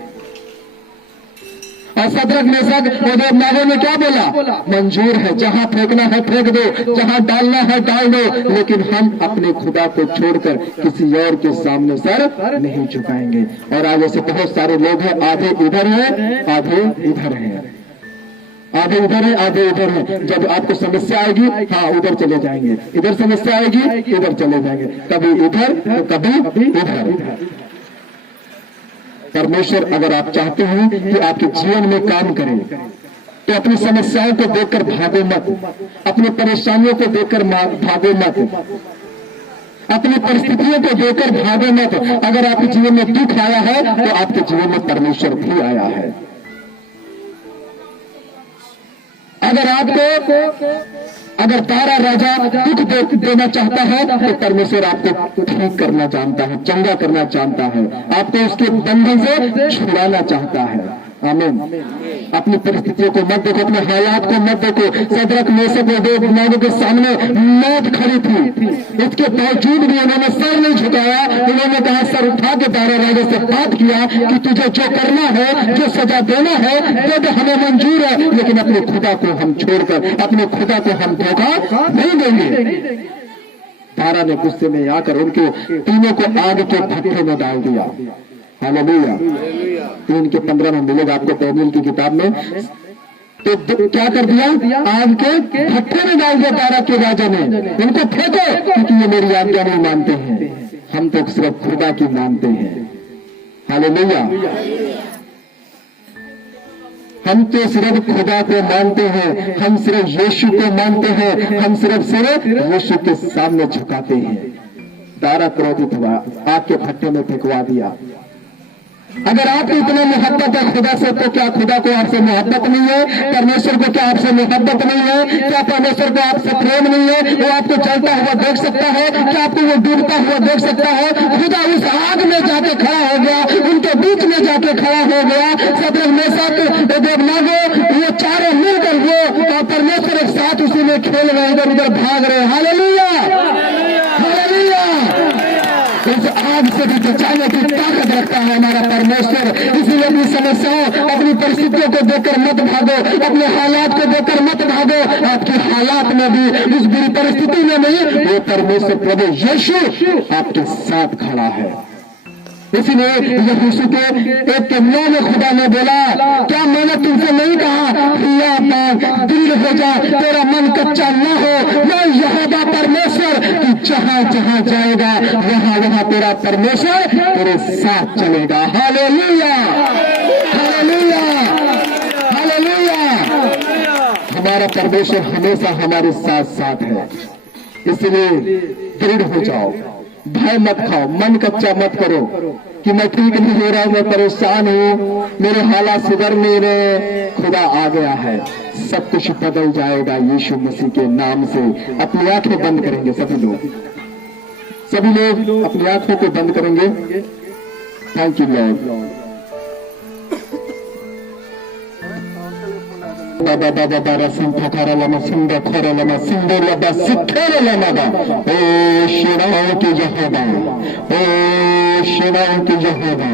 और सदरक मेशक अबेदनगो ने क्या बोला? मंजूर है, जहां फेंकना है फेंक दो, जहां डालना है डाल दो, लेकिन हम अपने खुदा को छोड़कर किसी और के सामने सर नहीं झुकाएंगे। और आज ऐसे बहुत सारे लोग हैं, आधे इधर हैं आधे इधर हैं, आधे इधर है आधे इधर है। जब आपको समस्या आएगी, हाँ उधर चले जाएंगे, इधर समस्या आएगी इधर चले जाएंगे, कभी इधर तो कभी इधर। परमेश्वर अगर आप चाहते हैं कि आपके जीवन में काम करें, तो अपनी समस्याओं को देखकर भागो मत, अपनी परेशानियों को देखकर भागो मत, अपनी परिस्थितियों को देखकर भागो मत। अगर आपके जीवन में दुख आया है तो आपके जीवन में परमेश्वर भी आया है। अगर तारा राजा दुख देना चाहता है तो परमेश्वर आपको ठीक करना जानता है, चंगा करना जानता है, आपको उसके बंधन से छुड़ाना चाहता है। आमीन। अपनी परिस्थितियों को मत देखो, अपने हालात को मत देखो। सदरक मेसक अबेदनगो के सामने मौत खड़ी थी, इसके बावजूद भी उन्होंने सर नहीं झुकाया। उन्होंने कहा सर उठा के दारा राजा से बात किया कि तुझे जो करना है, जो सजा देना है वो तो हमें मंजूर है, लेकिन अपने खुदा को हम छोड़कर, अपने खुदा को हम धोखा नहीं देंगे। दारा ने गुस्से में आकर उनके तीनों को आग के भट्ठे में डाल दिया। हालेलुया। 3 के 15 में मिलेगा आपको दानियेल की किताब में। तो क्या कर दिया, आग के भट्ठे में डाल दिया दारा के राजा ने। उनको फेंको, क्योंकि ये मेरी आज्ञा नहीं मानते हैं, हम तो सिर्फ खुदा की मानते हैं। हालेलुया। हम तो सिर्फ खुदा को मानते हैं, हम सिर्फ यीशु को मानते हैं, हम सिर्फ यीशु के सामने झुकाते हैं। दारा क्रोधित हुआ, आग के भट्ठे में फेंकवा दिया। अगर आपको इतना मोहब्बत है खुदा से, तो क्या खुदा को आपसे मोहब्बत नहीं है? परमेश्वर को क्या आपसे मोहब्बत नहीं है? क्या परमेश्वर को आपसे प्रेम नहीं है? वो आपको जलता हुआ देख सकता है? क्या आपको वो डूबता हुआ देख सकता है? खुदा उस आग में जाके खड़ा हो गया, उनके बीच में जाके खड़ा हो गया। सदरक मेसक अबेदनगो ये चारों मिलकर वो और परमेश्वर एक साथ उसी में खेल रहे, इधर उधर भाग रहे। Hallelujah, hallelujah. इस आग से भी बचाने की ताकत रखता है हमारा परमेश्वर। इसलिए अपनी समस्याओं, अपनी परिस्थितियों को देखकर मत भागो, अपने हालात को देखकर मत भागो। आपके हालात में भी, इस बुरी परिस्थिति में नहीं, वो परमेश्वर प्रभु यीशु आपके साथ खड़ा है। इसलिए यीशु के 1:9 में खुदा ने बोला, क्या मैंने तुमसे नहीं कहा दृढ़ हो जा, तेरा मन कच्चा न हो। मैं यहोवा परमेश्वर कि जहां जहां जाएगा वहां वहां तेरा परमेश्वर तेरे साथ चलेगा। Hallelujah, hallelujah, hallelujah. हमारा परमेश्वर हमेशा हमारे साथ साथ है। इसलिए दृढ़ हो जाओ, भय मत खाओ, मन कच्चा मत करो कि मैं ठीक नहीं हो रहा हूं, मैं परेशान हूं, मेरे हालात सुधर नहीं रहे। खुदा आ गया है, सब कुछ बदल जाएगा यीशु मसीह के नाम से। अपनी आंखें बंद करेंगे सभी लोग अपनी आंखों को बंद करेंगे। Thank you lord. बाबा बाबा बारा सिंह खरा लमा सिंह खरा लमा सिंह लबा सिखेर लमा बा। ओ शिवाओं के यहोवा, ओ शिवाओं के यहोवा,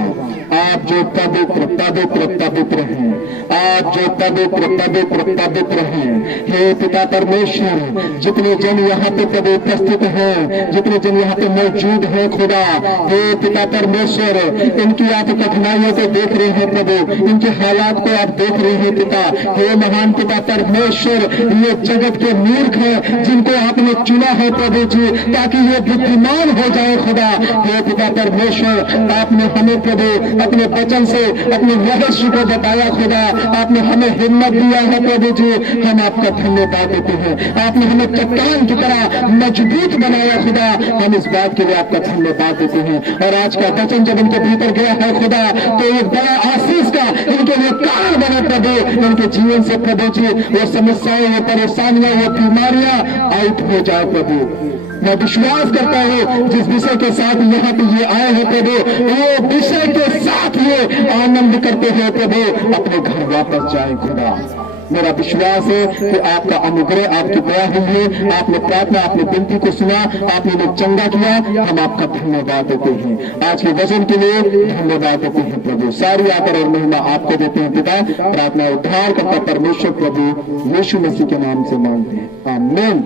आप जो पवित्र पवित्र पवित्र हैं, आप जो पवित्र पवित्र पवित्र हैं। हे पिता परमेश्वर, जितने जन यहाँ पे प्रभु उपस्थित हैं, जितने जन यहाँ पे मौजूद हैं खुदा, हे पिता परमेश्वर, इनकी आप कठिनाइयों को देख रहे हैं प्रभु, इनके हालात को आप देख रहे हैं पिता। हे महान पिता परमेश्वर, ये जगत के मूर्ख हैं जिनको आपने चुना है प्रभु जी, ताकि ये बुद्धिमान हो जाए खुदा। हे पिता परमेश्वर, आपने हमें प्रभु अपने वचन से अपने रहस्य को बताया खुदा, आपने हमें हिम्मत दिया है प्रभु जी, हम आपका धन्यवाद देते हैं। आपने हमें चट्टान की तरह मजबूत बनाया खुदा, हम इस बात के लिए आपका धन्यवाद देते हैं। और आज का वचन जब इनके भीतर गया है खुदा, तो एक बड़ा आशीष का इनके लिए कारण बने प्रभु। इनके जीवन से प्रभु जी वो समस्याएं, वो परेशानियां, वो बीमारियां आउट हो जाए प्रभु। मैं विश्वास करता हूँ जिस विषय के साथ यहाँ पे ये आए हैं प्रभु, वो विषय के साथ ये आनंद करते हैं प्रभु, अपने घर वापस जाए खुदा। मेरा विश्वास है कि आपका अनुग्रह, आपकी दया हुई है। आपने प्रार्थना, आपने विनती को सुना, आपने उन्हें चंगा किया, हम आपका धन्यवाद देते हैं। आज के वचन के लिए धन्यवाद देते हैं प्रभु। सारी आदर और महिमा आपको देते हैं पिता। प्रार्थना उद्धार करता परमेश्वर प्रभु यीशु मसीह के नाम से मांगते हैं, आमीन।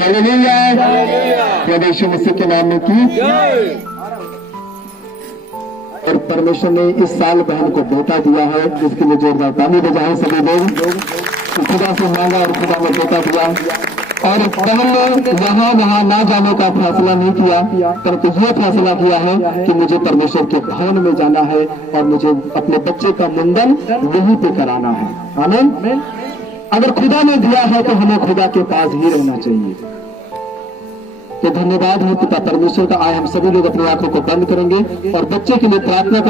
हालेलुया। प्रभु यीशु मसीह के नाम में की। और परमेश्वर ने इस साल बहन को बेटा दिया है, जिसके लिए जोरदार ताली बजाएं सभी लोग। खुदा से मांगा और खुदा ने बेटा दिया। और बहन ने यहाँ वहाँ ना जाने का फैसला नहीं किया, परंतु यह फैसला किया है कि मुझे परमेश्वर के भवन में जाना है और मुझे अपने बच्चे का मुंडन यहीं पे कराना है। आमीन। अगर खुदा ने दिया है तो हमें खुदा के पास ही रहना चाहिए। तो धन्यवाद है पिता परमेश्वर का। आए हम सभी लोग अपनी आंखों को बंद करेंगे और बच्चे के लिए प्रार्थना